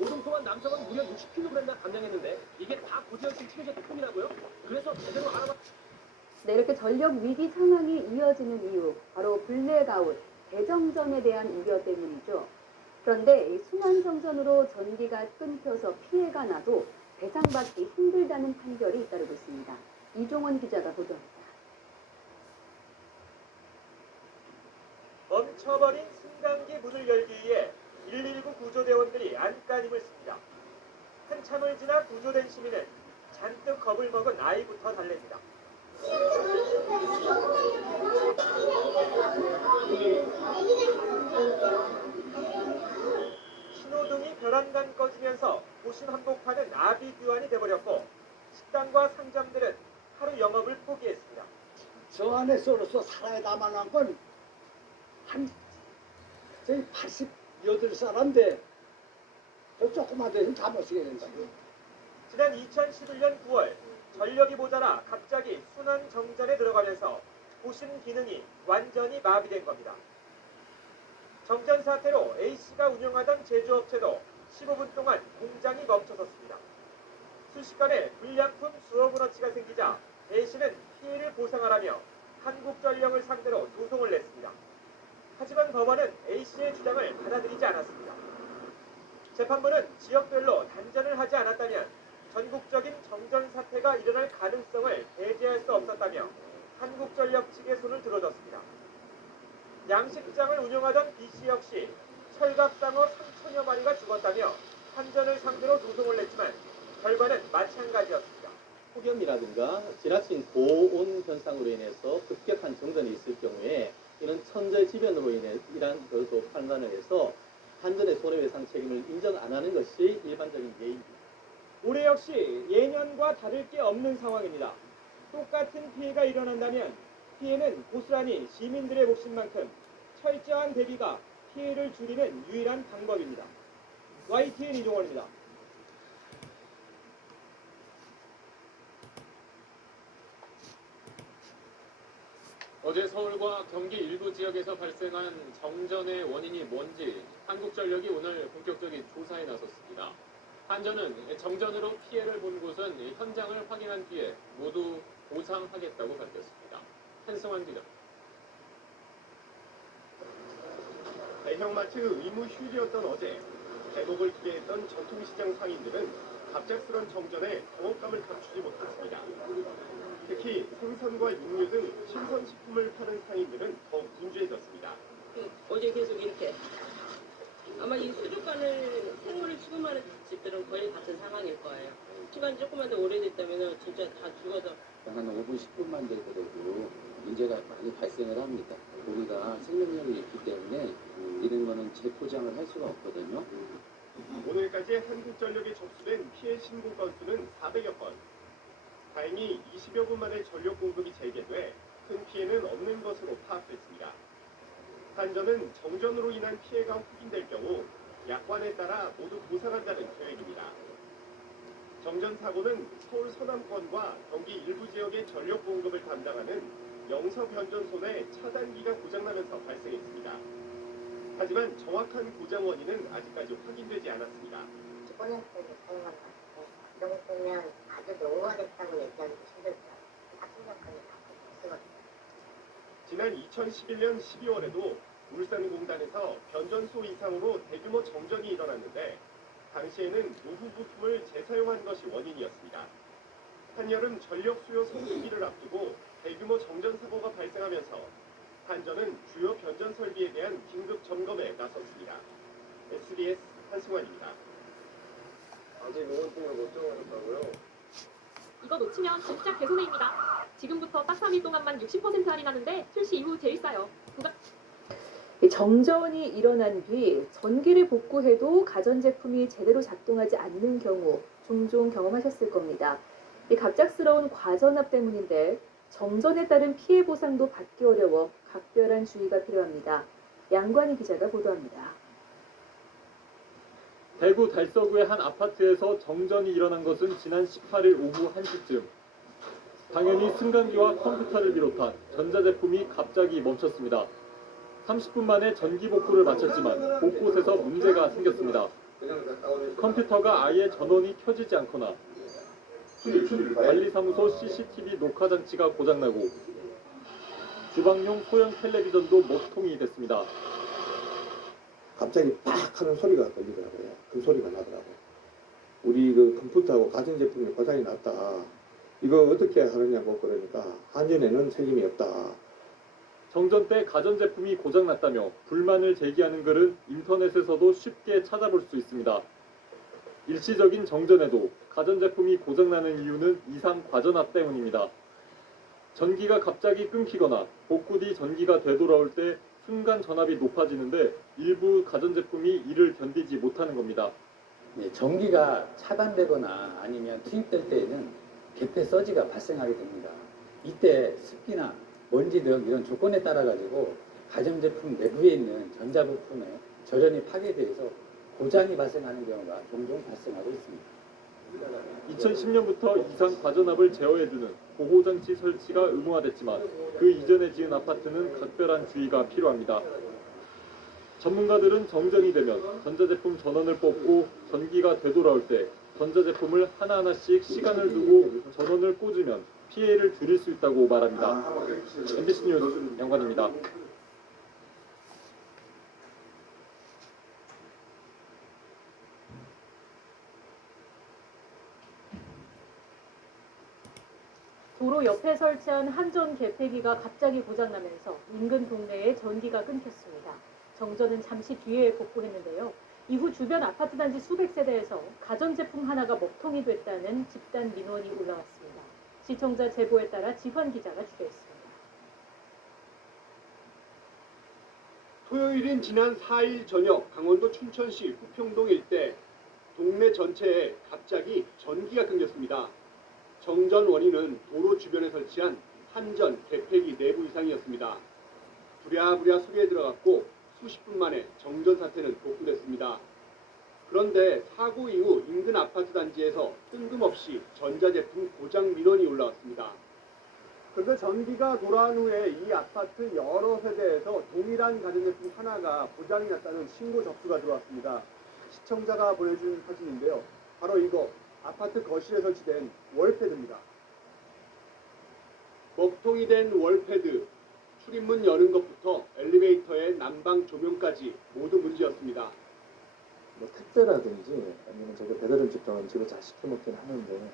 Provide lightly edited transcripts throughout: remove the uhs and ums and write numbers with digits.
5동 동안 남성은 무려 60kg나 감량했는데 이게 다 고지현 씨 치료제 덕분이라고요? 그래서 제대로 알아봤... 네, 이렇게 전력 위기 상황이 이어지는 이유, 바로 블랙아웃, 대정전에 대한 우려 때문이죠. 그런데 이 순환정전으로 전기가 끊겨서 피해가 나도 배상받기 힘들다는 판결이 잇따르고 있습니다. 이종원 기자가 보도합니다. 멈춰버린 승강기 문을 열기 위해 119 구조대원들이 안간힘을 씁니다. 한참을 지나 구조된 시민은 잔뜩 겁을 먹은 아이부터 달랩니다. 신호등이 벼랑간 꺼지면서 도심 한복판은 아비규환이 돼버렸고 식당과 상점들은 하루 영업을 포기했습니다. 저 안에서로서 살아야 다만한 건 저희 88살인데 저 조그만 데는 다 못 쓰게 된다. 지난 2011년 9월 전력이 모자라 갑자기 순환 정전에 들어가면서 도심 기능이 완전히 마비된 겁니다. 정전 사태로 A씨가 운영하던 제조업체도 15분 동안 공장이 멈춰섰습니다. 순식간에 불량품 수억 원어치가 생기자 A씨는 피해를 보상하라며 한국전력을 상대로 소송을 냈습니다. 하지만 법원은 A씨의 주장을 받아들이지 않았습니다. 재판부는 지역별로 단전을 하지 않았다면 전국적인 정전 사태가 일어날 가능성을 배제할 수 없었다며 한국전력 측의 손을 들어줬습니다. 양식장을 운영하던 B씨 역시 철갑상어 3천여 마리가 죽었다며 한전을 상대로 소송을 냈지만 결과는 마찬가지였습니다. 폭염이라든가 지나친 고온 현상으로 인해서 급격한 정전이 있을 경우에 이는 천재지변으로 인한 것으로 판단을 해서 한전의 손해배상 책임을 인정 안 하는 것이 일반적인 예입니다. 올해 역시 예년과 다를 게 없는 상황입니다. 똑같은 피해가 일어난다면 피해는 고스란히 시민들의 몫인 만큼 철저한 대비가 피해를 줄이는 유일한 방법입니다. YTN 이종원입니다. 어제 서울과 경기 일부 지역에서 발생한 정전의 원인이 뭔지 한국전력이 오늘 본격적인 조사에 나섰습니다. 한전은 정전으로 피해를 본 곳은 현장을 확인한 뒤에 모두 보상하겠다고 밝혔습니다. 한승환 기자. 대형마트 의무 휴일이었던 어제 대목을 기대했던 전통시장 상인들은 갑작스런 정전에 경험감을 감추지 못했습니다. 특히 생선과 육류 등 신선식품을 파는 상인들은 더욱 분주해졌습니다. 어제 계속 이렇게 아마 이 수족관을 생물을 취급하는 집들은 거의 같은 상황일 거예요. 시간이 조금만 더 오래됐다면 진짜 다 죽어서 한 5분, 10분만 되더라도 문제가 많이 발생을 합니다. 우리가 생명력이 있기 때문에 이런 거는 재포장을 할 수가 없거든요. 오늘까지 한국전력에 접수된 피해 신고 건수는 400여 건. 다행히 20여 분 만에 전력 공급이 재개돼 큰 피해는 없는 것으로 파악됐습니다. 한전은 정전으로 인한 피해가 확인될 경우 약관에 따라 모두 보상한다는 계획입니다. 정전 사고는 서울 서남권과 경기 일부 지역의 전력 공급을 담당하는 영서변전소의 차단기가 고장나면서 발생했습니다. 하지만 정확한 고장 원인은 아직까지 확인되지 않았습니다. 기본형태를 사용한 것 같고 이 정도면 아주 노후화됐다고 얘기하기 힘들죠. 같은 역할이 다 쓰거든요. 지난 2011년 12월에도 울산공단에서 변전소 이상으로 대규모 정전이 일어났는데 당시에는 노후 부품을 재사용한 것이 원인이었습니다. 한여름 전력 수요 성수기를 앞두고 대규모 정전 사고가 발생하면서 한전은 주요 변전 설비에 대한 긴급 점검에 나섰습니다. SBS 한승환입니다. 아직 로건팅을 못 정하셨다고요? 이거 놓치면 진짜 개손해입니다. 지금부터 딱 3일 동안만 60% 할인하는데 출시 이후 제일 싸요. 정전이 일어난 뒤 전기를 복구해도 가전제품이 제대로 작동하지 않는 경우 종종 경험하셨을 겁니다. 이 갑작스러운 과전압 때문인데 정전에 따른 피해 보상도 받기 어려워 각별한 주의가 필요합니다. 양관희 기자가 보도합니다. 대구 달서구의 한 아파트에서 정전이 일어난 것은 지난 18일 오후 1시쯤. 당연히 승강기와 컴퓨터를 비롯한 전자제품이 갑자기 멈췄습니다. 30분 만에 전기 복구를 마쳤지만 곳곳에서 문제가 생겼습니다. 컴퓨터가 아예 전원이 켜지지 않거나 관리사무소 CCTV 녹화 장치가 고장나고 주방용 소형 텔레비전도 먹통이 됐습니다. 갑자기 팍 하는 소리가 들리더라고요. 그 소리가 나더라고요. 우리 그 컴퓨터하고 가전제품이 고장이 났다. 이거 어떻게 하느냐고 그러니까 한전에는 책임이 없다. 정전 때 가전제품이 고장났다며 불만을 제기하는 글은 인터넷에서도 쉽게 찾아볼 수 있습니다. 일시적인 정전에도 가전제품이 고장나는 이유는 이상 과전압 때문입니다. 전기가 갑자기 끊기거나 복구 뒤 전기가 되돌아올 때 순간 전압이 높아지는데 일부 가전제품이 이를 견디지 못하는 겁니다. 네, 전기가 차단되거나 아니면 투입될 때에는 개폐 서지가 발생하게 됩니다. 이때 습기나 먼지 등 이런 조건에 따라 가지고 가전제품 내부에 있는 전자부품에 절연이 파괴되어서 고장이 발생하는 경우가 종종 발생하고 있습니다. 2010년부터 이상 과전압을 제어해주는 보호장치 설치가 의무화됐지만 그 이전에 지은 아파트는 각별한 주의가 필요합니다. 전문가들은 정전이 되면 전자제품 전원을 뽑고 전기가 되돌아올 때 전자제품을 하나하나씩 시간을 두고 전원을 꽂으면 피해를 줄일 수 있다고 말합니다. MBC 뉴스 양관입니다. 도로 옆에 설치한 한전 개폐기가 갑자기 고장나면서 인근 동네에 전기가 끊겼습니다. 정전은 잠시 뒤에 복구했는데요. 이후 주변 아파트 단지 수백 세대에서 가전제품 하나가 먹통이 됐다는 집단 민원이 올라왔습니다. 시청자 제보에 따라 지환 기자가 취재했습니다. 토요일인 지난 4일 저녁 강원도 춘천시 후평동 일대 동네 전체에 갑자기 전기가 끊겼습니다. 정전 원인은 도로 주변에 설치한 한전 개폐기 내부 이상이었습니다. 부랴부랴 수리에 들어갔고 수십 분 만에 정전 사태는 복구됐습니다. 그런데 사고 이후 인근 아파트 단지에서 뜬금없이 전자제품 고장 민원이 올라왔습니다. 그런데 전기가 돌아온 후에 이 아파트 여러 세대에서 동일한 가전제품 하나가 고장이 났다는 신고 접수가 들어왔습니다. 시청자가 보내준 사진인데요. 바로 이거 아파트 거실에 설치된 월패드입니다. 먹통이 된 월패드, 출입문 여는 것부터 엘리베이터의 난방 조명까지 모두 문제였습니다. 뭐 택배라든지 아니면 제가 배달 음식점은 집에 잘 시켜 먹긴 하는데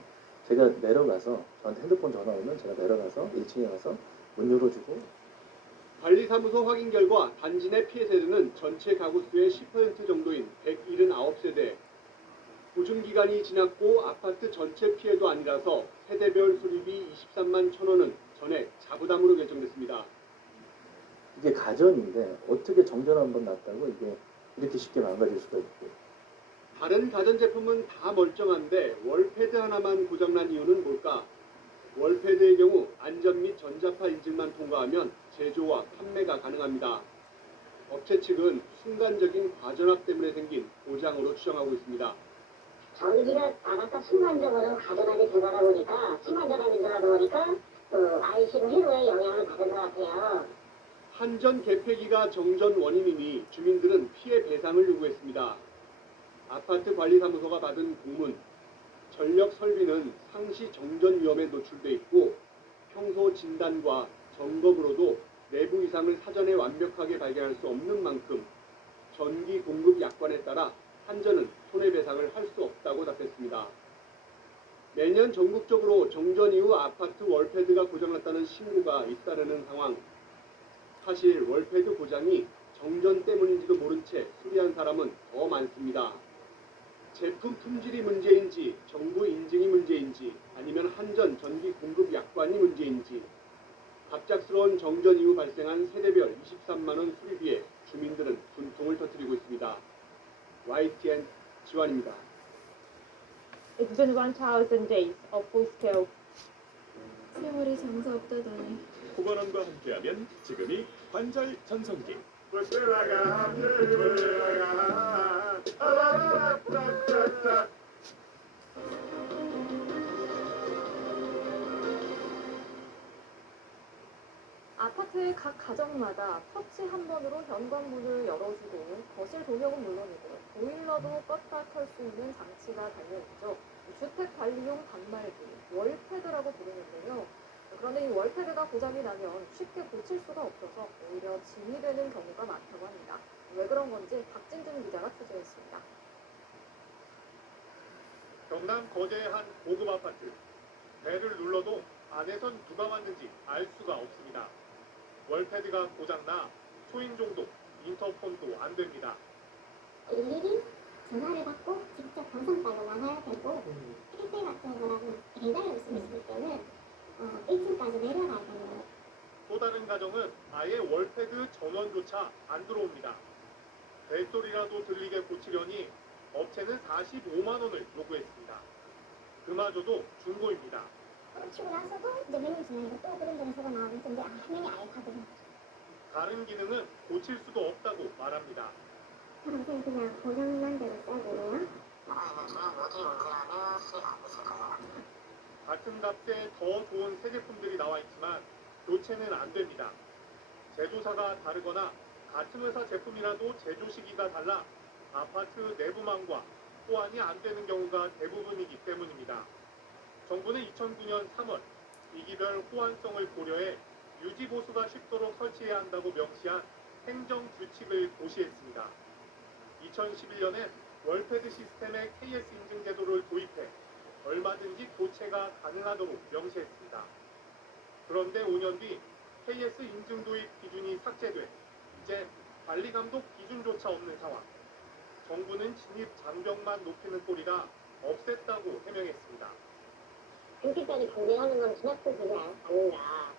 제가 내려가서 저한테 핸드폰 전화 오면 제가 내려가서 1층에 가서 문 열어주고. 관리사무소 확인 결과 단지 내 피해 세대는 전체 가구 수의 10% 정도인 179세대. 보증기간이 지났고 아파트 전체 피해도 아니라서 세대별 수리비 23만 1,000원은 전액 자부담으로 결정됐습니다. 이게 가전인데 어떻게 정전 한번 났다고 이게 이렇게 쉽게 망가질 수가 있고. 다른 가전제품은 다 멀쩡한데 월패드 하나만 고장난 이유는 뭘까? 월패드의 경우 안전 및 전자파 인증만 통과하면 제조와 판매가 가능합니다. 업체 측은 순간적인 과전압 때문에 생긴 고장으로 추정하고 있습니다. 전기가 나갔다 순간적으로 가전압이 들어가다 보니까 순간전압이 들어가다 보니까 IC로 회로에 영향을 받은 것 같아요. 한전 개폐기가 정전 원인이니 주민들은 피해 배상을 요구했습니다. 아파트 관리사무소가 받은 공문, 전력 설비는 상시 정전 위험에 노출돼 있고 평소 진단과 점검으로도 내부 이상을 사전에 완벽하게 발견할 수 없는 만큼 전기 공급 약관에 따라 한전은 손해배상을 할 수 없다고 답했습니다. 매년 전국적으로 정전 이후 아파트 월패드가 고장났다는 신고가 잇따르는 상황. 사실 월패드 고장이 정전 때문인지도 모른 채 수리한 사람은 더 많습니다. 제품 품질이 문제인지 정부 인증이 문제인지 아니면 한전 전기 공급 약관이 문제인지 갑작스러운 정전 이후 발생한 세대별 23만 원 수리비에 주민들은 분통을 터뜨리고 있습니다. YTN 지환입니다. It's been 1,000 days of full-scale. 세월이 장사 없다더니. 후반원과 함께하면 지금이 관절 전성기. 아파트의 각 가정마다 터치 한 번으로 현관문을 열어주고 거실 조명은 물론이고 보일러도 껐다 켤 수 있는 장치가 달려있죠. 주택관리용 단말기, 월패드라고 부르는데요. 그런데 이 월패드가 고장이 나면 쉽게 고칠 수가 없어서 오히려 짐이 되는 경우가 많다고 합니다. 왜 그런 건지 박진준 기자가 취재했습니다. 경남 거제의 한 고급 아파트. 배를 눌러도 안에선 누가 왔는지 알 수가 없습니다. 월패드가 고장나 초인종도 인터폰도 안 됩니다. 일일이 전화를 받고 직접 방송국으로 나가야 되고 택배 같은 거라도 배달 음식이 있을 때는 1층까지 내려가야 됩니다. 또 다른 가정은 아예 월패드 전원조차 안 들어옵니다. 벨소리라도 들리게 고치려니 업체는 45만 원을 요구했습니다. 그마저도 중고입니다. 치고 나서도 이제 몇 년 지나니까 또 그런 점수가 나오고 있는데 한 명이 아예 가거든요. 다른 기능은 고칠 수도 없다고 말합니다. 평생 그냥 고장난 대로 써보네요. 같은 값에 더 좋은 새 제품들이 나와 있지만 교체는 안 됩니다. 제조사가 다르거나 같은 회사 제품이라도 제조 시기가 달라 아파트 내부망과 호환이 안 되는 경우가 대부분이기 때문입니다. 정부는 2009년 3월 이기별 호환성을 고려해 유지 보수가 쉽도록 설치해야 한다고 명시한 행정 규칙을 고시했습니다. 2011년엔 월패드 시스템의 KS 인증 제도를 도입해 얼마든지 교체가 가능하도록 명시했습니다. 그런데 5년 뒤 KS 인증 도입 기준이 삭제돼 이제 관리 감독 기준조차 없는 상황. 정부는 진입 장벽만 높이는 꼴이라 없앴다고 해명했습니다. 그렇게까지 강제하는 건 지나치지 않는가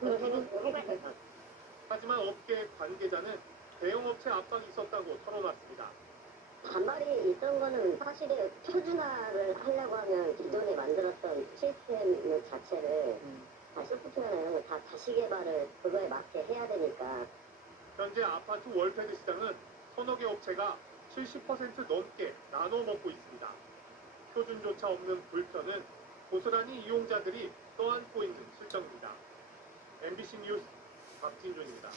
그런 생각도 해봤어요. 하지만 업계 관계자는 대형업체 압박이 있었다고 털어놨습니다. 반발이 있던 거는 사실은 표준화를 하려고 하면 기존에 만들었던 시스템 자체를 다 소프트웨어나 이런 거 다 다시 개발을 그거에 맞게 해야 되니까. 현재 아파트 월패드 시장은 서너 개 업체가 70% 넘게 나눠 먹고 있습니다. 표준조차 없는 불편은 고스란히 이용자들이 떠안고 있는 실정입니다. MBC 뉴스 박진준입니다.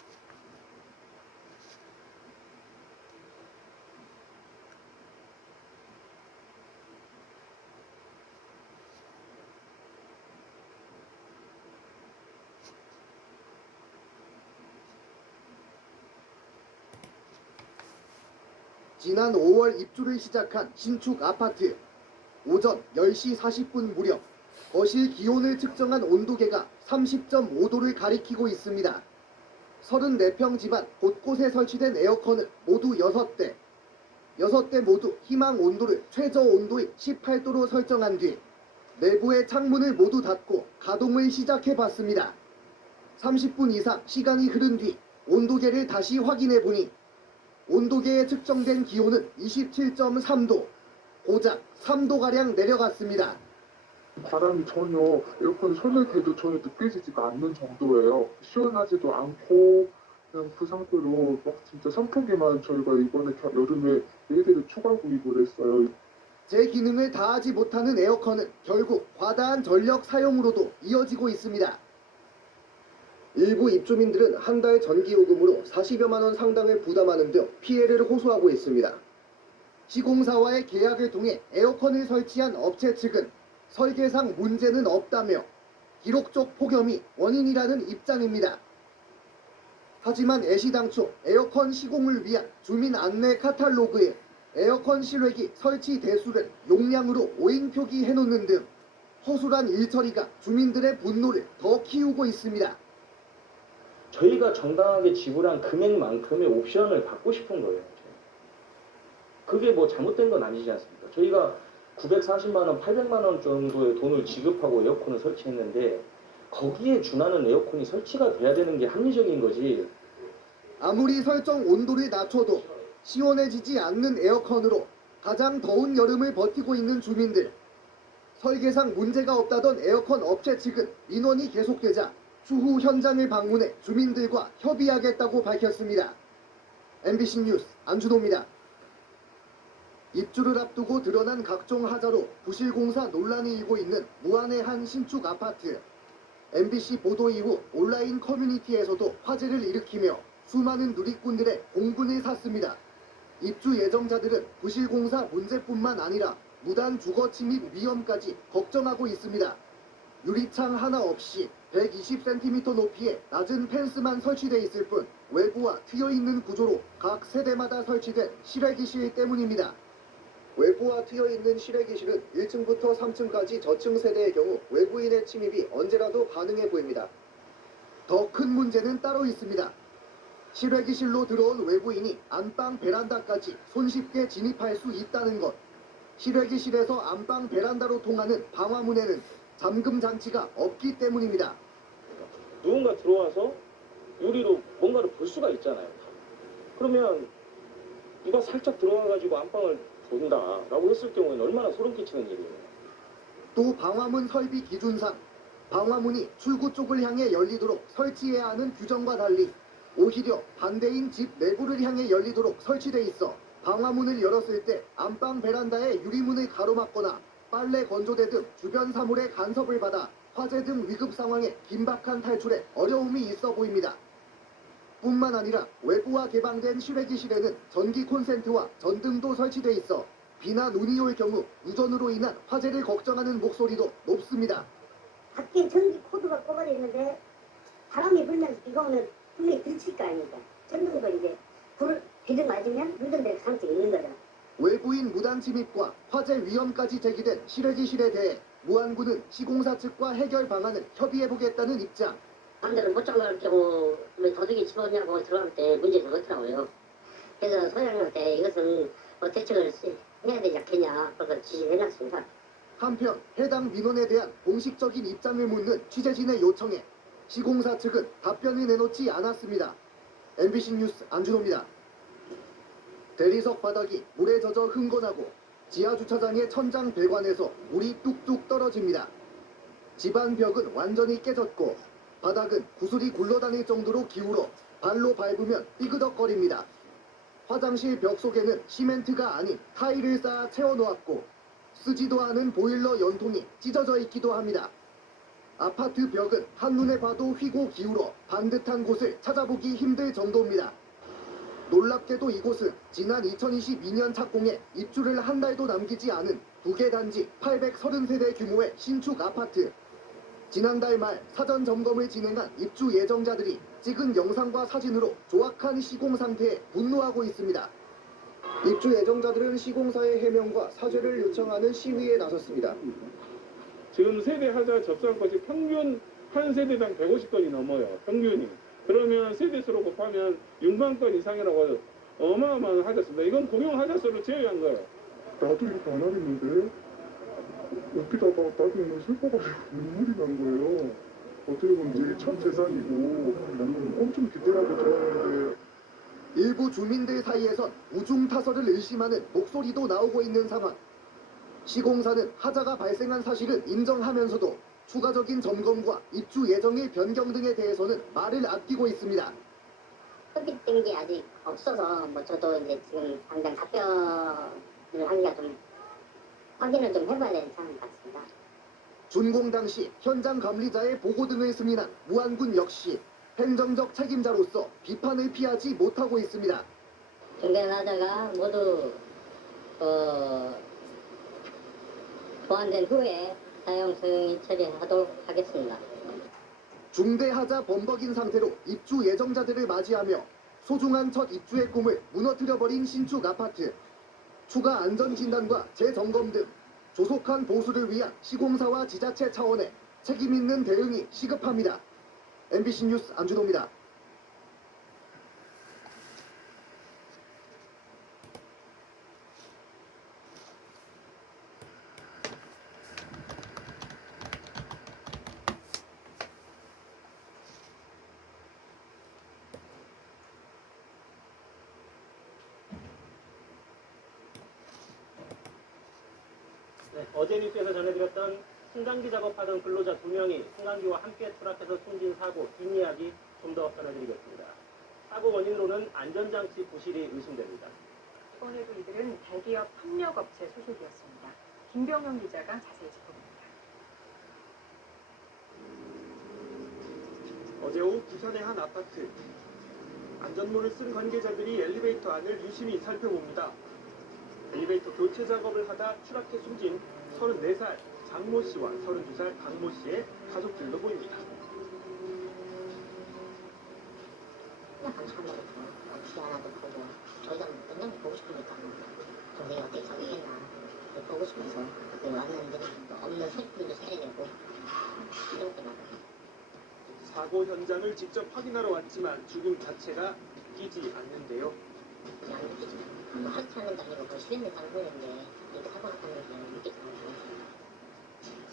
지난 5월 입주를 시작한 신축 아파트. 오전 10시 40분 무렵 거실 기온을 측정한 온도계가 30.5도를 가리키고 있습니다. 34평 집안 곳곳에 설치된 에어컨은 모두 6대. 6대 모두 희망 온도를 최저 온도인 18도로 설정한 뒤 내부의 창문을 모두 닫고 가동을 시작해 봤습니다. 30분 이상 시간이 흐른 뒤 온도계를 다시 확인해 보니 온도계에 측정된 기온은 27.3도, 고작 3도가량 내려갔습니다. 바람이 전혀 에어컨 설레게도 전혀 느껴지지가 않는 정도예요. 시원하지도 않고 그냥 그 상태로 막 진짜 선풍기만 저희가 이번에 여름에 4대를 추가 구입을 했어요. 제 기능을 다하지 못하는 에어컨은 결국 과다한 전력 사용으로도 이어지고 있습니다. 일부 입주민들은 한 달 전기요금으로 40여만 원 상당을 부담하는 등 피해를 호소하고 있습니다. 시공사와의 계약을 통해 에어컨을 설치한 업체 측은 설계상 문제는 없다며 기록적 폭염이 원인이라는 입장입니다. 하지만 애시당초 에어컨 시공을 위한 주민 안내 카탈로그에 에어컨 실외기 설치 대수를 용량으로 오인 표기해놓는 등 허술한 일처리가 주민들의 분노를 더 키우고 있습니다. 저희가 정당하게 지불한 금액만큼의 옵션을 받고 싶은 거예요. 그게 뭐 잘못된 건 아니지 않습니까? 저희가 940만 원, 800만 원 정도의 돈을 지급하고 에어컨을 설치했는데 거기에 준하는 에어컨이 설치가 돼야 되는 게 합리적인 거지. 아무리 설정 온도를 낮춰도 시원해지지 않는 에어컨으로 가장 더운 여름을 버티고 있는 주민들. 설계상 문제가 없다던 에어컨 업체 측은 민원이 계속되자 추후 현장을 방문해 주민들과 협의하겠다고 밝혔습니다. MBC 뉴스 안준호입니다. 입주를 앞두고 드러난 각종 하자로 부실공사 논란이 일고 있는 무안의 한 신축 아파트. MBC 보도 이후 온라인 커뮤니티에서도 화제를 일으키며 수많은 누리꾼들의 공분을 샀습니다. 입주 예정자들은 부실공사 문제뿐만 아니라 무단 주거 침입 위험까지 걱정하고 있습니다. 유리창 하나 없이 120cm 높이의 낮은 펜스만 설치돼 있을 뿐 외부와 트여있는 구조로 각 세대마다 설치된 실외기실 때문입니다. 외부와 트여있는 실외기실은 1층부터 3층까지 저층 세대의 경우 외부인의 침입이 언제라도 가능해 보입니다. 더 큰 문제는 따로 있습니다. 실외기실로 들어온 외부인이 안방 베란다까지 손쉽게 진입할 수 있다는 것. 실외기실에서 안방 베란다로 통하는 방화문에는 잠금 장치가 없기 때문입니다. 누군가 들어와서 유리로 뭔가를 볼 수가 있잖아요. 그러면 누가 살짝 들어와가지고 안방을 본다라고 했을 경우에는 얼마나 소름 끼치는 일이에요. 또 방화문 설비 기준상 방화문이 출구 쪽을 향해 열리도록 설치해야 하는 규정과 달리 오히려 반대인 집 내부를 향해 열리도록 설치돼 있어 방화문을 열었을 때 안방 베란다의 유리문을 가로막거나 빨래 건조대 등 주변 사물의 간섭을 받아 화재 등 위급 상황에 긴박한 탈출에 어려움이 있어 보입니다. 뿐만 아니라 외부와 개방된 실외기실에는 전기 콘센트와 전등도 설치돼 있어 비나 눈이 올 경우 누전으로 인한 화재를 걱정하는 목소리도 높습니다. 밖에 전기 코드가 꼽아져 있는데 바람이 불면서 비가 오면 분명히 들칠 거 아닙니까? 전등도 이제 불 비를 맞으면 누전될 가능성이 있는 거죠. 외부인 무단 침입과 화재 위험까지 제기된 실외기실에 대해 무안군은 시공사 측과 해결 방안을 협의해보겠다는 입장. 마음대로 못 잠갈 경우 왜 도둑이 집어넣냐고 들어갈 때 문제가 그렇더라고요. 그래서 소장님한테 이것은 대책을 해야 되지 않겠냐 그렇게 지시를 해놨습니다. 한편 해당 민원에 대한 공식적인 입장을 묻는 취재진의 요청에 시공사 측은 답변을 내놓지 않았습니다. MBC 뉴스 안준호입니다. 대리석 바닥이 물에 젖어 흥건하고 지하주차장의 천장 배관에서 물이 뚝뚝 떨어집니다. 집안 벽은 완전히 깨졌고 바닥은 구슬이 굴러다닐 정도로 기울어 발로 밟으면 삐그덕거립니다. 화장실 벽 속에는 시멘트가 아닌 타일을 쌓아 채워놓았고 쓰지도 않은 보일러 연통이 찢어져 있기도 합니다. 아파트 벽은 한눈에 봐도 휘고 기울어 반듯한 곳을 찾아보기 힘들 정도입니다. 놀랍게도 이곳은 지난 2022년 착공에 입주를 한 달도 남기지 않은 2개 단지 830세대 규모의 신축 아파트. 지난달 말 사전 점검을 진행한 입주 예정자들이 찍은 영상과 사진으로 조악한 시공 상태에 분노하고 있습니다. 입주 예정자들은 시공사의 해명과 사죄를 요청하는 시위에 나섰습니다. 지금 세대하자 접수한 것이 평균 한 세대당 150건이 넘어요. 평균이. 그러면 세대수로 곱하면 6만 건 이상이라고 어마어마한 하자수입니다. 이건 공용 하자수로 제외한 거예요. 나도 이렇게 안 하겠는데 여기다가 나도 너무 슬퍼가지고 눈물이 난 거예요. 어떻게 보면 이제 첫 재산이고 엄청 기대하고 들어왔는데 일부 주민들 사이에선 우중타설을 의심하는 목소리도 나오고 있는 상황. 시공사는 하자가 발생한 사실을 인정하면서도 추가적인 점검과 입주 예정일 변경 등에 대해서는 말을 아끼고 있습니다. 협의된 게 아직 없어서 저도 이제 지금 당장 답변을 하기가 좀 확인을 좀 해봐야 되는 상황 같습니다. 준공 당시 현장 감리자의 보고 등을 승인한 무안군 역시 행정적 책임자로서 비판을 피하지 못하고 있습니다. 중대하자가 모두 보완된 후에 사용 소용이 처리하도록 하겠습니다. 중대하자 범벅인 상태로 입주 예정자들을 맞이하며 소중한 첫 입주의 꿈을 무너뜨려버린 신축 아파트. 추가 안전진단과 재점검 등 조속한 보수를 위한 시공사와 지자체 차원의 책임있는 대응이 시급합니다. MBC 뉴스 안준호입니다. 네, 어제 뉴스에서 전해드렸던 승강기 작업하던 근로자 2명이 승강기와 함께 추락해서 숨진 사고 뒷이야기 좀 더 전해드리겠습니다. 사고 원인으로는 안전장치 부실이 의심됩니다. 이번에도 이들은 대기업 협력업체 소속이었습니다. 김병영 기자가 자세히 짚어봅니다. 어제 오후 부산의 한 아파트. 안전모를 쓴 관계자들이 엘리베이터 안을 유심히 살펴봅니다. 엘리베이터 교체 작업을 하다 추락해 숨진 34살 장모 씨와 32살 박모 씨의 가족들도 보입니다. 약간 참여도 어떻게 하나도 보고 저희가 맨날 보고 싶으니까 동생이 어떻게 저기했나 보고 싶어서 그때 왔는데 없는 소리도 살려내고 이렇게 나가요. 사고 현장을 직접 확인하러 왔지만 죽음 자체가 믿기지 않는데요. 안 믿기죠. 뭐 하루 찾는 게 아니고 거의 10년 가는 거였는데 이렇게 사고 났다는 게 믿기지 않아요.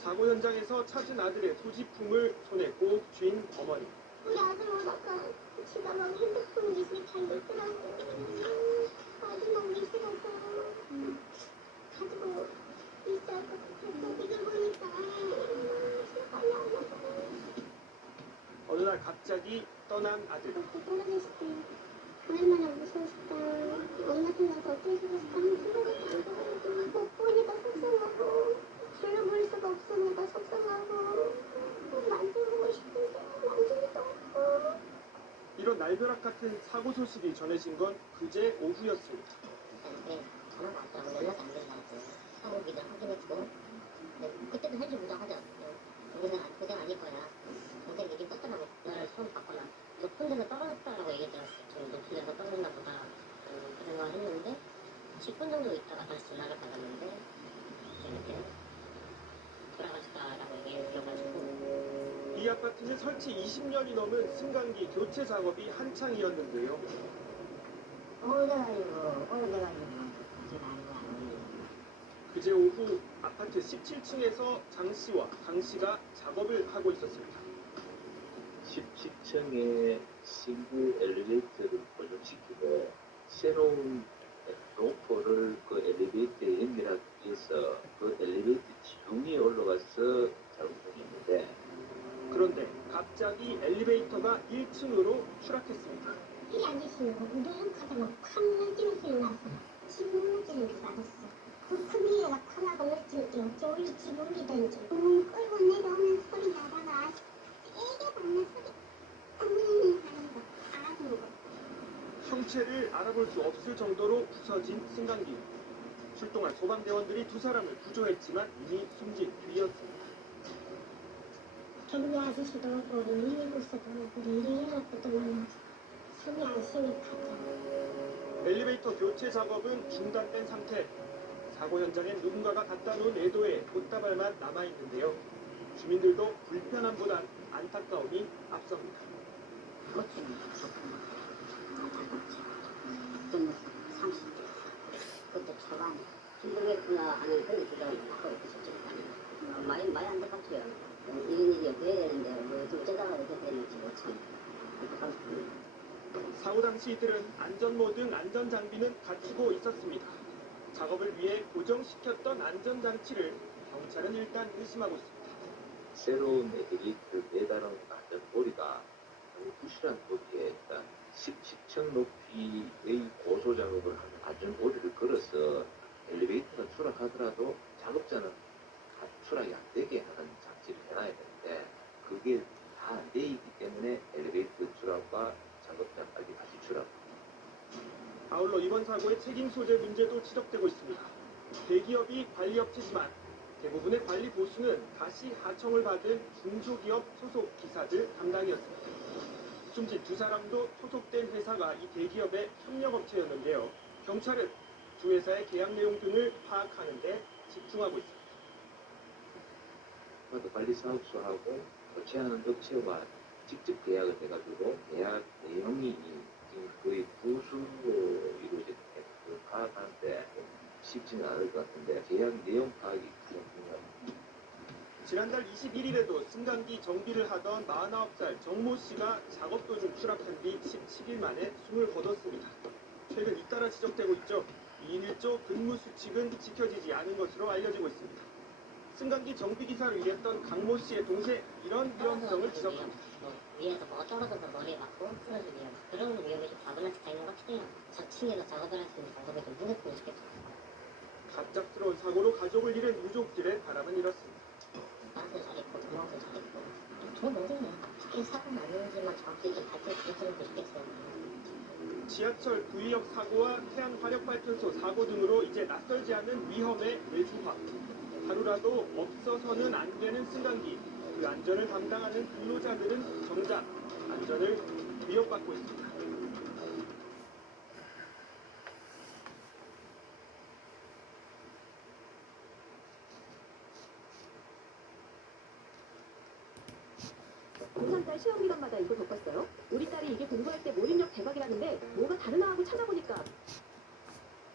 사고 현장에서 찾은 아들의 소지품을 손에 꼭 쥔 어머니. 우리 아들 오다가 지가 막 핸드폰 미술이 잘 됐더라고. 아들 막 미술하고 가지고 있어서 이걸 보니까 빨리 안 나서. 어느 날 갑자기 떠난 아들. 떨어졌을 때 얼마나 무서웠을까. 엄마 생각 어떻게 살았을까 하는 생각이 들고 못 보니까 속상하고 둘러볼 수가 없으니까 속상하고 만져보고 싶은데 만지기도 없고. 이런 날벼락 같은 사고 소식이 전해진 건 그제 오후였습니다. 네, 전화가 왔더라고. 연락이 안 된다고. 사고기를 확인했고 그때도 현실 무장하죠. 고생 아닐 거야. 동생 얘기 떴더라고. 너를 처음 봤거나 높은 데서 떨어졌다라고 얘기 들었어요. 좀 높은 데서 떨어졌나 보다 그 생각을 했는데 10분 정도 있다가 다시 전화를 받았는데 이렇게 돌아가셨다라고 얘기를 들어가지고. 이 아파트는 설치 20년이 넘은 승강기 교체 작업이 한창이었는데요. 오래가지고 그제 오후 아파트 17층에서 장 씨와 강 씨가 작업을 하고 있었습니다. 17층에 신규 엘리베이터를 고정시키고 새로운 로퍼를 그 엘리베이터에 연결하기 위해서 그 엘리베이터 지붕 위에 올라가서 작업 중인데 그런데 갑자기 엘리베이터가 1층으로 추락했습니다. 이 아저씨는 누룩하다가 쾅 찌는 소리 났어. 지붕 찌는 줄 알았어. 그 위에가 쾅하고 넣었지. 저기 지붕이든지 구멍 끌고 내려오는 소리 나다가 세게 박는 소리. 하는 거 알아보는 거. 형체를 알아볼 수 없을 정도로 부서진 승강기. 출동한 소방대원들이 두 사람을 구조했지만 이미 숨진 뒤였습니다. 경비 아저씨도 오고 미니부스도 오고 일이 일어났것도 몰라서 숨이 안 쉬니까. 엘리베이터 교체 작업은 중단된 상태. 사고 현장엔 누군가가 갖다 놓은 애도의 꽃다발만 남아있는데요. 주민들도 불편함보단 안타까움이 앞섭니다. 그것은 안타깝죠. 그때는 30대. 그때 초반에 힘들겠구나 하는 그런 주장을 하고 있었죠. 많이 안타깝죠. 이런 일이 없어야 되는데 뭐 어쩌다가 이렇게 되는지 참 안타깝습니다. 사고 당시 이들은 안전모 등 안전장비는 갖추고 있었습니다. 작업을 위해 고정시켰던 안전장치를 경찰은 일단 의심하고 있습니다. 새로운 엘리베이터를 매달은 안전고리가 부실한 도기에 일단 17층 높이의 고소 작업을 하는 안전고리를 걸어서 엘리베이터가 추락하더라도 작업자는 추락이 안 되게 하는 장치를 해놔야 되는데 그게 다 안 돼 있기 때문에 엘리베이터 추락과 작업자까지 같이 추락. 아울러 이번 사고의 책임 소재 문제도 지적되고 있습니다. 대기업이 관리업체지만 대부분의 관리 보수는 다시 하청을 받은 중소기업 소속 기사들 담당이었습니다. 숨진 두 사람도 소속된 회사가 이 대기업의 협력업체였는데요. 경찰은 두 회사의 계약 내용 등을 파악하는 데 집중하고 있습니다. 관리사업소하고 교체하는 업체와 직접 계약을 해가지고 계약 내용이 지금 거의 부수로 이루어졌는데 그 파악하는데 쉽지는 않을 것 같은데 계약 내용 파악이 가장 중요합니다. 지난달 21일에도 승강기 정비를 하던 49살 정모 씨가 작업 도중 추락한 뒤 17일 만에 숨을 거뒀습니다. 최근 잇따라 지적되고 있죠. 2인 1조 근무 수칙은 지켜지지 않은 것으로 알려지고 있습니다. 승강기 정비기사를 일했던 강모 씨의 동생 이런 위험성을 지적합니다. 위에서 뭐가 떨어져서 머리에 맞고 쓰러질 위험. 그런 위험이 좀 과분하게 다 있는 것 같아요. 저층에서 작업을 할 수 있는 방법이 좀 생겼으면 좋겠죠. 갑작스러운 사고로 가족을 잃은 유족들의 바람은 이렇습니다. 나한테 잘했고, 동생한테 잘했고. 좋은 동생이에요. 어떻게 사고 났는지만 정확히 좀 밝혀주셨으면 좋겠어요. 지하철 구의역 사고와 태양화력발전소 사고 등으로 이제 낯설지 않는 위험의 내주화. 하루라도 없어서는 안 되는 승강기. 그 안전을 담당하는 근로자들은 정작 안전을 위협받고 있습니다. 고3 딸 시험 기간마다 이거 겪었어요? 우리 딸이 이게 공부할 때 몰입력 대박이라는데 뭐가 다르나 하고 찾아보니까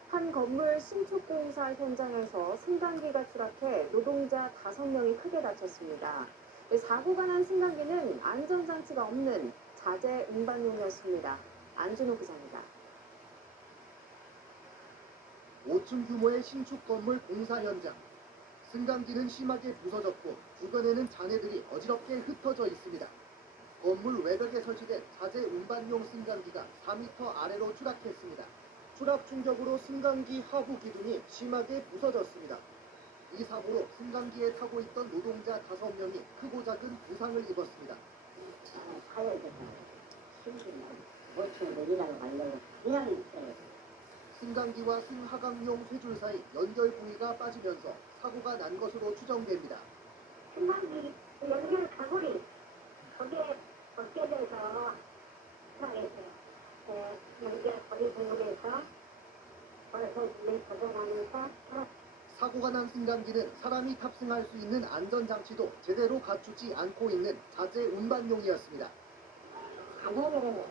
한 건물 신축 공사 현장에서 승강기가 추락해 노동자 5명이 크게 다쳤습니다. 사고가 난 승강기는 안전장치가 없는 자재 운반용이었습니다. 안준호 기자입니다. 5층 규모의 신축 건물 공사 현장. 승강기는 심하게 부서졌고 주변에는 잔해들이 어지럽게 흩어져 있습니다. 건물 외벽에 설치된 자재 운반용 승강기가 4m 아래로 추락했습니다. 추락 충격으로 승강기 하부 기둥이 심하게 부서졌습니다. 이 사고로 승강기에 타고 있던 노동자 5명이 크고 작은 부상을 입었습니다. 승강기와 승하강용 쇠줄 사이 연결 부위가 빠지면서 사고가 난 것으로 추정됩니다. 승강기 연결 가고리 거기에 벗겨져서 추락했어요. 연결 거리 부분에서 벌써 물이 벗어나면서 사고가 난 승강기는 사람이 탑승할 수 있는 안전장치도 제대로 갖추지 않고 있는 자재 운반용이었습니다. 자재를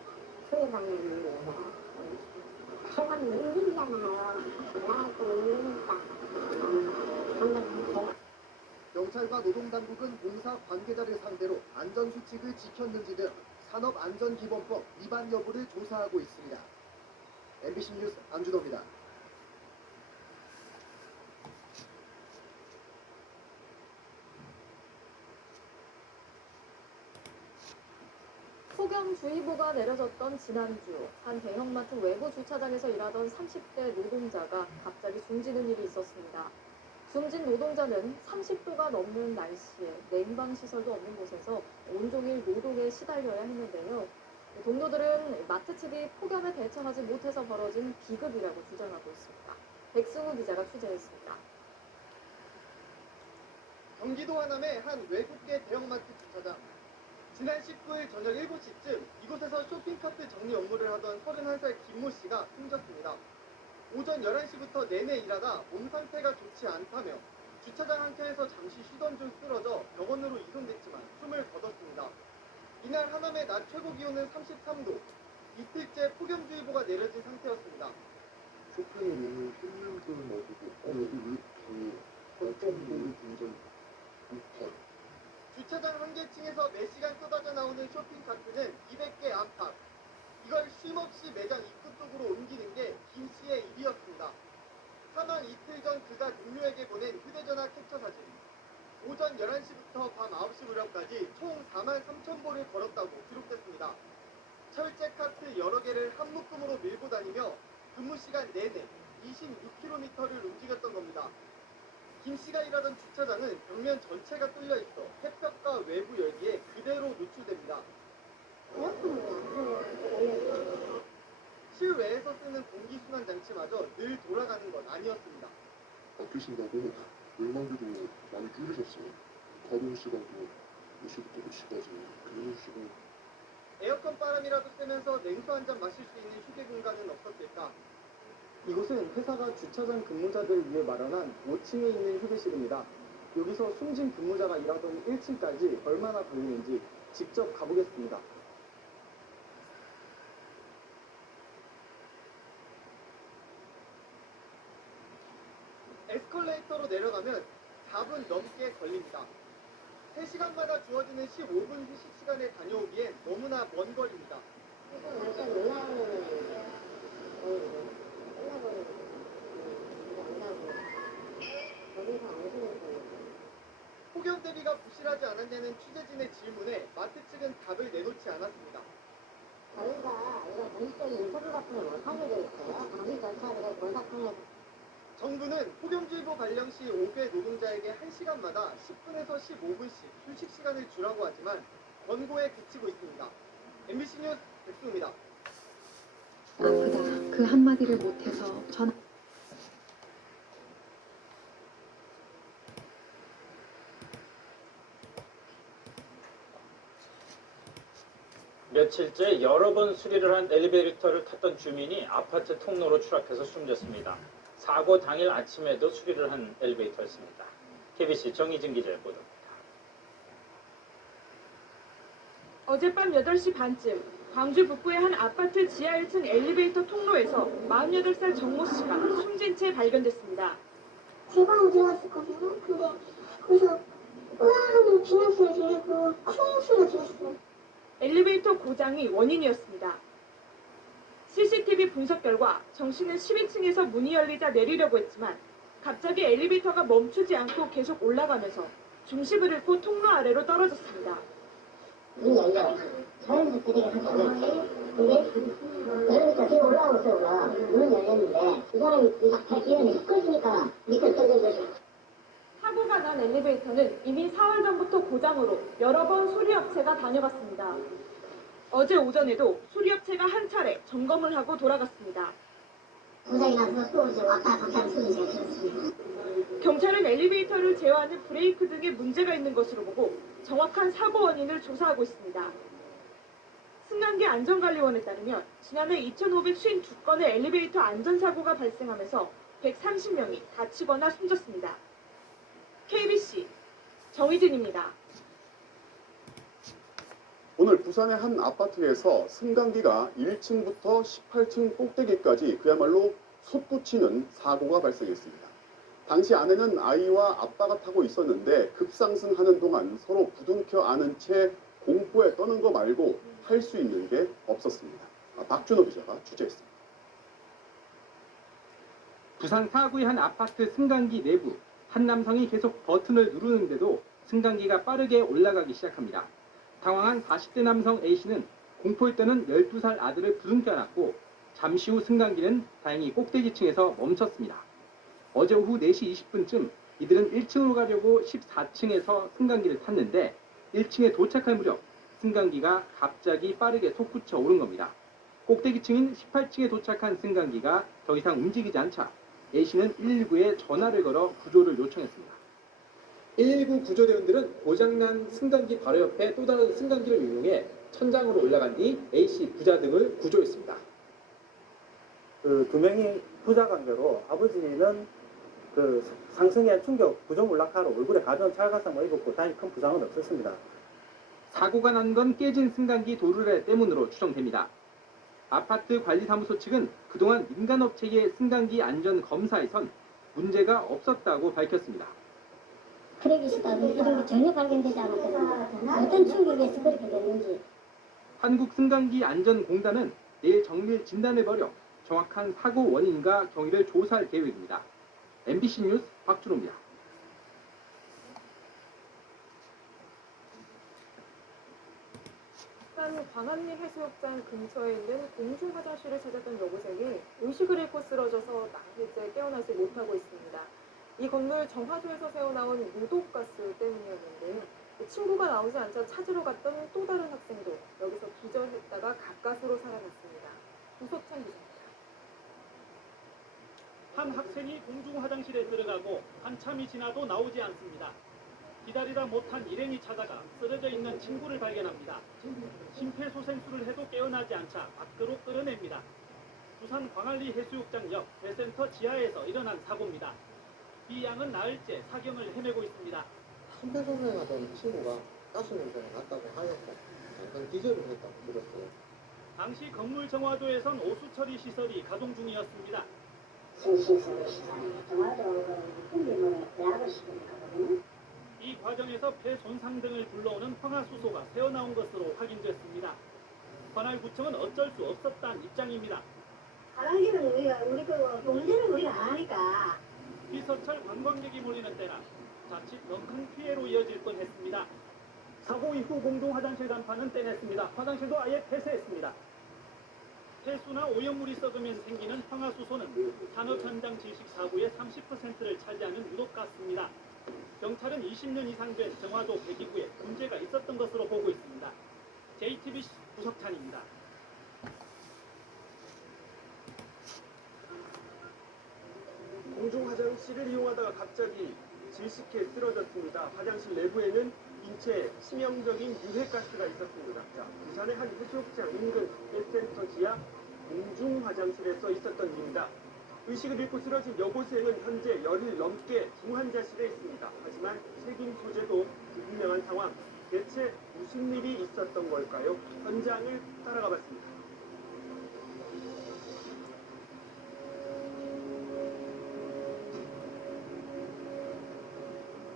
수리받는 소관이 일이잖아요. 나도 일이니까 경찰과 노동당국은 공사 관계자를 상대로 안전수칙을 지켰는지 등 산업안전기본법 위반 여부를 조사하고 있습니다. MBC 뉴스 안준호입니다. 폭염주의보가 내려졌던 지난주 한 대형마트 외부 주차장에서 일하던 30대 노동자가 갑자기 숨지는 일이 있었습니다. 숨진 노동자는 30도가 넘는 날씨에 냉방시설도 없는 곳에서 온종일 노동에 시달려야 했는데요. 동료들은 마트 측이 폭염에 대처하지 못해서 벌어진 비극이라고 주장하고 있습니다. 백승우 기자가 취재했습니다. 경기도 하남의 한 외국계 대형마트 주차장. 지난 19일 저녁 7시쯤 이곳에서 쇼핑카트 정리 업무를 하던 31살 김모 씨가 숨졌습니다. 오전 11시부터 내내 일하다 몸 상태가 좋지 않다며 주차장 한 켠에서 잠시 쉬던 중 쓰러져 병원으로 이송됐지만 숨을 거뒀습니다. 이날 하남의 낮 최고 기온은 33도. 이틀째 폭염주의보가 내려진 상태였습니다. 쇼핑을 너무 힘들게 모습이 여기 굉장히 못해. 주차장 한 개층에서 매시간 쏟아져 나오는 쇼핑카트는 200개 안팎. 이걸 쉼없이 매장 입구 쪽으로 옮기는 게 김 씨의 일이었습니다. 사망 이틀 전 그가 동료에게 보낸 휴대전화 캡처 사진. 오전 11시부터 밤 9시 무렵까지 총 4만 3천 보를 걸었다고 기록됐습니다. 철제 카트 여러 개를 한 묶음으로 밀고 다니며 근무 시간 내내 26km를 움직였던 겁니다. 김 씨가 일하던 주차장은 벽면 전체가 뚫려 있어 햇볕과 외부 열기에 그대로 노출됩니다. 실외에서 쓰는 공기순환 장치마저 늘 돌아가는 건 아니었습니다. 바뀌신다고 물만기도 많이 줄이셨어요. 가동 시간도 몇 시부터 몇 시까지 근무 시간. 에어컨 바람이라도 쐬면서 냉수 한 잔 마실 수 있는 휴게 공간은 없었을까? 이곳은 회사가 주차장 근무자들을 위해 마련한 5층에 있는 휴게실입니다. 여기서 숨진 근무자가 일하던 1층까지 얼마나 걸리는지 직접 가보겠습니다. 에스컬레이터로 내려가면 4분 넘게 걸립니다. 3시간마다 주어지는 15분 휴식 시간에 다녀오기엔 너무나 먼 거리입니다. 폭염 대비가 부실하지 않았냐는 취재진의 질문에 마트 측은 답을 내놓지 않았습니다. 저희가 이거 정식적인 인터뷰 같은 걸 못하게 돼 있어요. 방위 절차를 본사통해서. 정부는 폭염주의보 발령 시 5개 노동자에게 1시간마다 10분에서 15분씩 휴식 시간을 주라고 하지만 권고에 그치고 있습니다. MBC 뉴스 백수입니다. 아프다. 그 한마디를 못해서 전 며칠째 여러 번 수리를 한 엘리베이터를 탔던 주민이 아파트 통로로 추락해서 숨졌습니다. 사고 당일 아침에도 수리를 한 엘리베이터였습니다. KBC 정희진 기자의 보도입니다. 어젯밤 8시 반쯤 광주 북구의 한 아파트 지하 1층 엘리베이터 통로에서 48살 정모 씨가 숨진 채 발견됐습니다. 제 방에 들어갔었거든요. 근데 거기서 으아 비명 소리 들리고 쿵 소리가 들렸어요. 엘리베이터 고장이 원인이었습니다. CCTV 분석 결과 정 씨는 12층에서 문이 열리자 내리려고 했지만 갑자기 엘리베이터가 멈추지 않고 계속 올라가면서 중심을 잃고 통로 아래로 떨어졌습니다. 문이 열려. 자연스럽게 하잖아요. 근데 엘리베이터 계속 올라가고 있어. 문이 열렸는데 이 사람이 막 발길을 미끄러지니까 밑으로 떨어진 거죠. 사고가 난 엘리베이터는 이미 4월 전부터 고장으로 여러 번 수리업체가 다녀갔습니다. 어제 오전에도 수리업체가 한 차례 점검을 하고 돌아갔습니다. 고장이 나서 또 이제 왔다 갔다 하는 소리 제가 들었습니다. 경찰은 엘리베이터를 제어하는 브레이크 등에 문제가 있는 것으로 보고 정확한 사고 원인을 조사하고 있습니다. 승강기 안전관리원에 따르면 지난해 2,552건의 엘리베이터 안전사고가 발생하면서 130명이 다치거나 숨졌습니다. KBC 정희진입니다. 오늘 부산의 한 아파트에서 승강기가 1층부터 18층 꼭대기까지 그야말로 솟구치는 사고가 발생했습니다. 당시 아내는 아이와 아빠가 타고 있었는데 급상승하는 동안 서로 부둥켜 안은 채 공포에 떠는 거 말고 할 수 있는 게 없었습니다. 박준호 기자가 취재했습니다. 부산 사구의 한 아파트 승강기 내부, 한 남성이 계속 버튼을 누르는데도 승강기가 빠르게 올라가기 시작합니다. 당황한 40대 남성 A씨는 공포에 떠는 12살 아들을 부둥켜 안았고 잠시 후 승강기는 다행히 꼭대기층에서 멈췄습니다. 어제 오후 4시 20분쯤 이들은 1층으로 가려고 14층에서 승강기를 탔는데 1층에 도착할 무렵 승강기가 갑자기 빠르게 솟구쳐 오른 겁니다. 꼭대기층인 18층에 도착한 승강기가 더 이상 움직이지 않자 A씨는 119에 전화를 걸어 구조를 요청했습니다. 119 구조대원들은 고장난 승강기 바로 옆에 또 다른 승강기를 이용해 천장으로 올라간 뒤 A씨 부자 등을 구조했습니다. 두 명이 부자 관계로 아버지는 상승의 충격 부정 울락하로 얼굴에 가벼운 찰가상을 입었고 다행히 큰 부상은 없었습니다. 사고가 난 건 깨진 승강기 도르래 때문으로 추정됩니다. 아파트 관리사무소 측은 그동안 민간업체의 승강기 안전 검사에선 문제가 없었다고 밝혔습니다. 크랙이 있었다든지 이런 게 전혀 발견되지 않았거든요. 어떤 충격에서 그렇게 됐는지. 한국승강기안전공단은 내일 정밀 진단을 벌여 정확한 사고 원인과 경위를 조사할 계획입니다. MBC 뉴스 박준호입니다. 부산 광안리 해수욕장 근처에 있는 공중 화장실을 찾았던 여고생이 의식을 잃고 쓰러져서 나흘째 깨어나지 못하고 있습니다. 이 건물 정화조에서 새어나온 유독가스 때문이었는데요. 친구가 나오지 않자 찾으러 갔던 또 다른 학생도 여기서 기절했다가 가까스로 살아났습니다. 우석찬 기자입니다. 한 학생이 공중 화장실에 들어가고 한참이 지나도 나오지 않습니다. 기다리다 못한 일행이 찾아가 쓰러져 있는 친구를 발견합니다. 심폐소생술을 해도 깨어나지 않자 밖으로 끌어냅니다. 부산 광안리 해수욕장 옆 배센터 지하에서 일어난 사고입니다. 이 양은 나흘째 사경을 헤매고 있습니다. 심폐소생하던 친구가 가스 냄새가 났다고 하였고 약간 기절을 했다고 들었어요. 당시 건물 정화조에선 오수 처리 시설이 가동 중이었습니다. 이 과정에서 폐 손상 등을 불러오는 황화수소가 새어나온 것으로 확인됐습니다. 관할구청은 어쩔 수 없었다는 입장입니다. 관할기는 우리 문제는 우리가 안 하니까. 비서철 관광객이 몰리는 때라 자칫 더 큰 피해로 이어질 뻔했습니다. 사고 이후 공동 화장실 간판은 떼냈습니다. 화장실도 아예 폐쇄했습니다. 폐수나 오염물이 썩으면 생기는 황화수소는 산업 현장 질식 사고의 30%를 차지하는 유독가스입니다. 경찰은 20년 이상 된 정화도 배기구에 문제가 있었던 것으로 보고 있습니다. JTBC 구석찬입니다. 공중 화장실을 이용하다가 갑자기 질식해 쓰러졌습니다. 화장실 내부에는 인체에 치명적인 유해가스가 있었습니다. 자, 부산의 한 해수욕장 인근 해센터 지하 공중 화장실에서 있었던 일입니다. 의식을 잃고 쓰러진 여고생은 현재 열흘 넘게 중환자실에 있습니다. 하지만 책임 소재도 불분명한 상황. 대체 무슨 일이 있었던 걸까요? 현장을 따라가 봤습니다.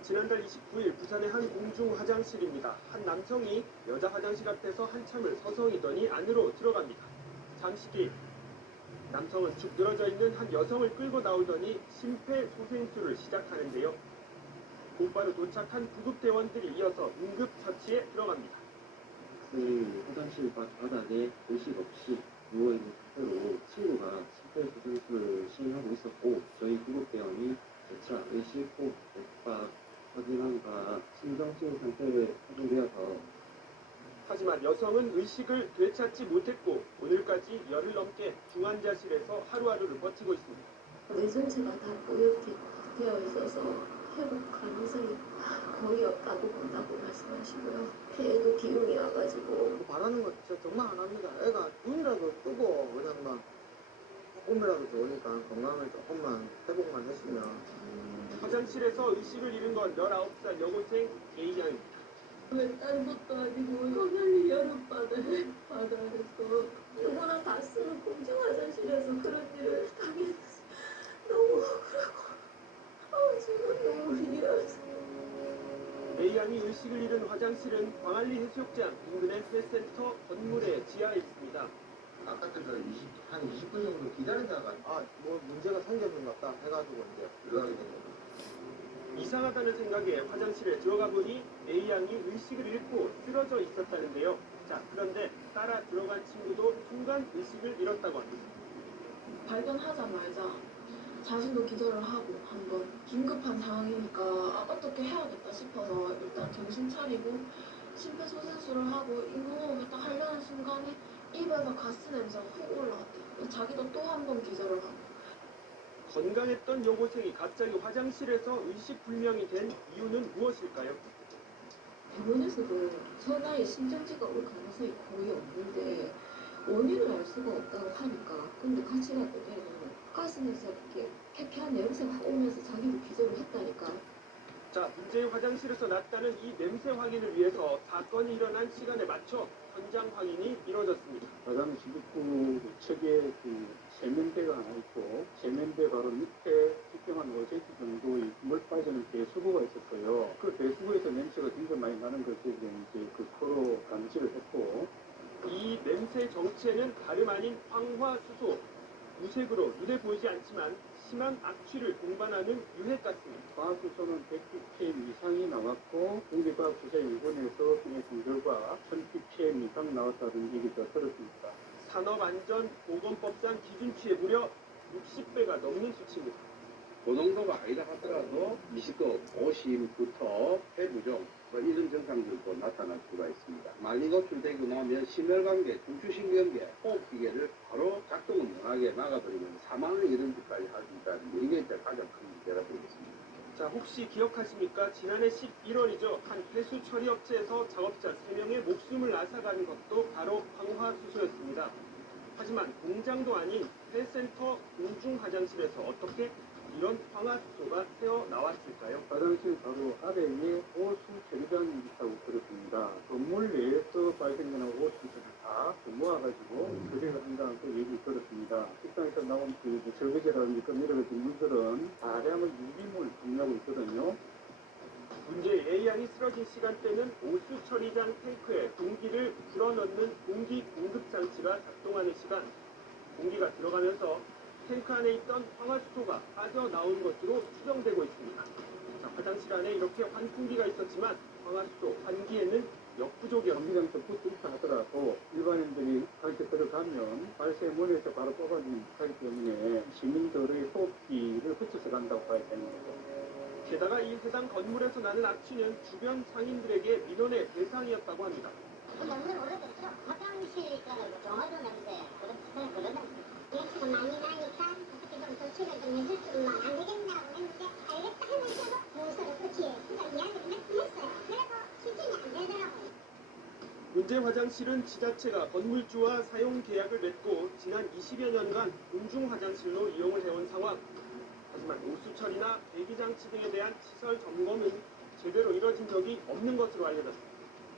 지난달 29일 부산의 한 공중 화장실입니다. 한 남성이 여자 화장실 앞에서 한참을 서성이더니 안으로 들어갑니다. 잠시 뒤 남성은 죽 늘어져 있는 한 여성을 끌고 나오더니 심폐소생술을 시작하는데요. 곧바로 도착한 구급대원들이 이어서 응급처치에 들어갑니다. 화장실 바닥에 의식 없이 누워있는 상태로 친구가 심폐소생술을 시행하고 있었고 저희 구급대원이 재차 의식, 호흡, 맥박 확인함과 심정지 상태에 확인되어서 하지만 여성은 의식을 되찾지 못했고 오늘까지 열흘 넘게 중환자실에서 하루하루를 버티고 있습니다. 내 전체가 다 오염되어 있어서 회복 가능성이 거의 없다고 본다고 말씀하시고요. 폐에도 기흉이 와가지고 바라는 건 진짜 정말 안 합니다. 애가 눈이라도 뜨고 그냥 막 조금이라도 좋으니까 건강을 조금만 회복만 했으면. 화장실에서 의식을 잃은 건 19살 여고생 A양입니다. 딴 것도 아니고 서울리 여름바다에서 누구나 다 쓰는 공중 화장실에서 그런 일을 당했어. 너무 억울하고 지금 눈물이 나서. A양이 의식을 잃은 화장실은 광안리 해수욕장 인근의 회센터 건물의 지하에 있습니다. 아까 한 20분 정도 기다리다가 뭐 문제가 생겼는 것 같다 해가지고 이제 들어가게 된 겁니다. 이상하다는 생각에 화장실에 들어가 보니 A양이 의식을 잃고 쓰러져 있었다는데요. 자, 그런데 따라 들어간 친구도 순간 의식을 잃었다고 합니다. 발견하자마자 자신도 기절을 하고 한번 긴급한 상황이니까 어떻게 해야겠다 싶어서 일단 정신 차리고 심폐소생술을 하고 인공호흡을 딱 하려는 순간에 입에서 가스 냄새가 훅 올라왔대요. 자기도 또 한 번 기절을 하고. 건강했던 여고생이 갑자기 화장실에서 의식불명이 된 이유는 무엇일까요? 병원에서도 전화에 심정지가 올 가능성이 거의 없는데 원인을 알 수가 없다고 하니까 근데 같이 갔더니 가스냄새가 이렇게 쾌쾌한 냄새가 오면서 자기도 기절을 했다니까. 자, 문제의 화장실에서 났다는 이 냄새 확인을 위해서 사건이 일어난 시간에 맞춰 현장 확인이 이루어졌습니다. 화장실 입구 측에 세면대가 하나 있고 세면대 바로 밑에 특정한 5cm 정도의 물 빠지는 배수구가 있었어요. 그 배수구에서 냄새가 굉장히 많이 나는 것에 이제 그 코로 감지를 했고 이 냄새 정체는 다름 아닌 황화수소. 무색으로 눈에 보이지 않지만 심한 악취를 동반하는 유해가스입니다. 과학수소는 100ppm 이상이 나왔고 국립과학수사연구원에서 분해한 결과 1000ppm 이상 나왔다는 얘기가 들었습니다. 산업안전보건법상 기준치의 무려 60배가 넘는 수치입니다. 그 정도가 아니라 하더라도 미식급, 오심부터 폐부종 이런 증상들도 나타날 수가 있습니다. 많이 노출되고 나면 심혈관계, 중추신경계, 호흡기계를 바로 작동을 못하게 막아버리면 사망을 이런 데까지 할 수 있다는 게 이게 이제 가장 큰 문제가 되겠습니다. 자, 혹시 기억하십니까? 지난해 11월이죠. 한 해수 처리 업체에서 작업자 3명의 목숨을 앗아간 것도 바로 황화수소였습니다. 하지만 공장도 아닌 회센터 공중 화장실에서 어떻게 이런 황화수소가 새어 나왔을까요? 화장실 바로 아래에 오수 처리장이 있다고 들었습니다. 건물 내에서 발생되는 오수들을 다 모아가지고 처리를 한다는 그 얘기 들었습니다. 식당에서 나온 그 설거지라든지 그 여러 가지 물들은 다량의 유기물 함유하고 있거든요. 문제의 A양이 쓰러진 시간대는 오수 처리장 탱크에 공기를 불어넣는 공기 공급 장치가 작동하는 시간. 공기가 들어가면서 탱크 안에 있던 황화수소가 빠져나온 것으로 추정되고 있습니다. 자, 화장실 안에 이렇게 환풍기가 있었지만 황화수소 환기에는 역부족이었습니다. 전기장에서 붙어 하더라도 일반인들이 가렇게 들어가면 발생문에서 바로 뽑아내기 하기 때문에 시민들의 호흡기를 붙여서 간다고 봐야 되는 거죠. 게다가 이 해당 건물에서 나는 악취는 주변 상인들에게 민원의 대상이었다고 합니다. 오늘 오래됐죠? 화장실이니까 정화조 냄새 그러다 액수가 많이 나니까 어떻게 좀 조치를 좀 해줄 줄만 안 되겠냐고 했는데 알겠다 하면서도 문서를 그렇게 이야기를 했어요. 그래서 실천이 안 되더라고요. 문제 화장실은 지자체가 건물주와 사용 계약을 맺고 지난 20여 년간 공중 화장실로 이용을 해온 상황. 하지만 오수 처리나 배기 장치 등에 대한 시설 점검은 제대로 이뤄진 적이 없는 것으로 알려졌습니다.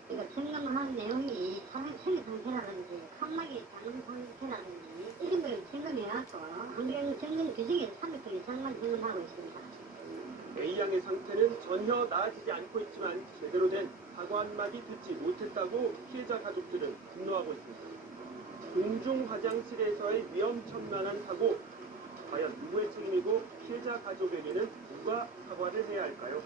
그러니까 점검한 내용이 화장실 상태라든지 칸막이 작은 상태라든지 이런 걸 점검해갖고 환경 점검 규정에 300개 이상만 점검하고 있습니다. A양의 상태는 전혀 나아지지 않고 있지만 제대로 된 사과 한마디 듣지 못했다고 피해자 가족들은 분노하고 있습니다. 공중 화장실에서의 위험천만한 사고, 과연 누구의 책임이고 피해자 가족에게는 누가 사과를 해야 할까요?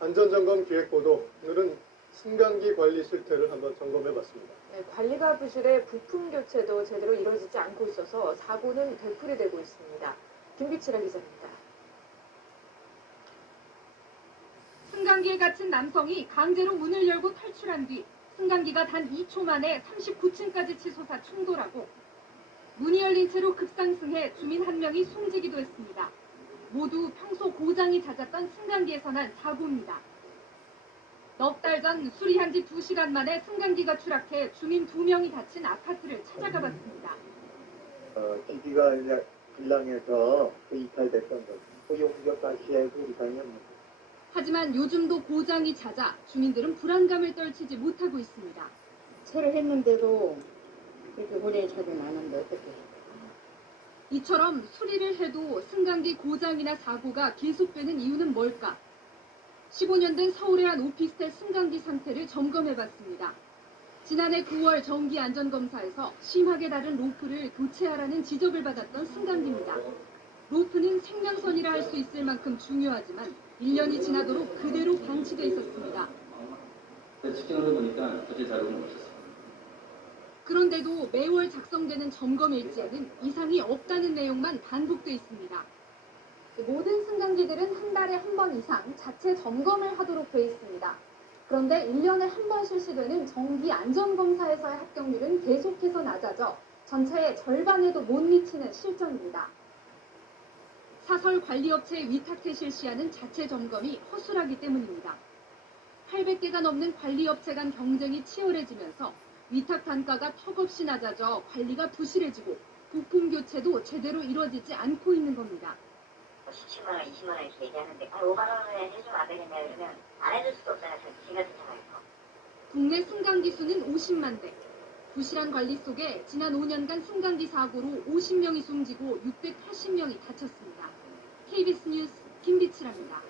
안전점검 기획보도 오늘은 승강기 관리 실태를 한번 점검해봤습니다. 네, 관리가 부실해 부품 교체도 제대로 이루어지지 않고 있어서 사고는 되풀이되고 있습니다. 김비치라 기자입니다. 승강기에 갇힌 남성이 강제로 문을 열고 탈출한 뒤 승강기가 단 2초 만에 39층까지 치솟아 충돌하고 문이 열린 채로 급상승해 주민 한 명이 숨지기도 했습니다. 모두 평소 고장이 잦았던 승강기에서 난 사고입니다. 넉 달 전 수리한 지 2시간 만에 승강기가 추락해 주민 2명이 다친 아파트를 찾아가 봤습니다. 기기가 이제 불량해서 이탈됐던 것, 고용적 시에도 이상이 없는 하지만 요즘도 고장이 잦아 주민들은 불안감을 떨치지 못하고 있습니다. 새로 했는데도 그렇게 고장이 차지 않았는데 어떻게 해? 이처럼 수리를 해도 승강기 고장이나 사고가 계속되는 이유는 뭘까? 15년 된 서울의 한 오피스텔 승강기 상태를 점검해봤습니다. 지난해 9월 정기안전검사에서 심하게 다른 로프를 교체하라는 지적을 받았던 승강기입니다. 로프는 생명선이라 할 수 있을 만큼 중요하지만 1년이 지나도록 그대로 방치돼 있었습니다. 측정을 해보니까 교체 자료는 없었습니다. 그런데도 매월 작성되는 점검 일지에는 이상이 없다는 내용만 반복돼 있습니다. 모든 승강기들은 한 달에 한 번 이상 자체 점검을 하도록 돼 있습니다. 그런데 1년에 한 번 실시되는 정기 안전검사에서의 합격률은 계속해서 낮아져 전체의 절반에도 못 미치는 실정입니다. 사설 관리업체에 위탁해 실시하는 자체 점검이 허술하기 때문입니다. 800개가 넘는 관리업체 간 경쟁이 치열해지면서 위탁 단가가 턱없이 낮아져 관리가 부실해지고 부품 교체도 제대로 이루어지지 않고 있는 겁니다. 17만 원, 20만 원 이렇게 얘기하는데 5만 원에 해주면 안 되겠냐 그러면 안 해줄 수도 없잖아요. 지 같은 상황에서. 국내 승강기 수는 50만 대. 부실한 관리 속에 지난 5년간 승강기 사고로 50명이 숨지고 680명이 다쳤습니다. KBS 뉴스 김비치라입니다.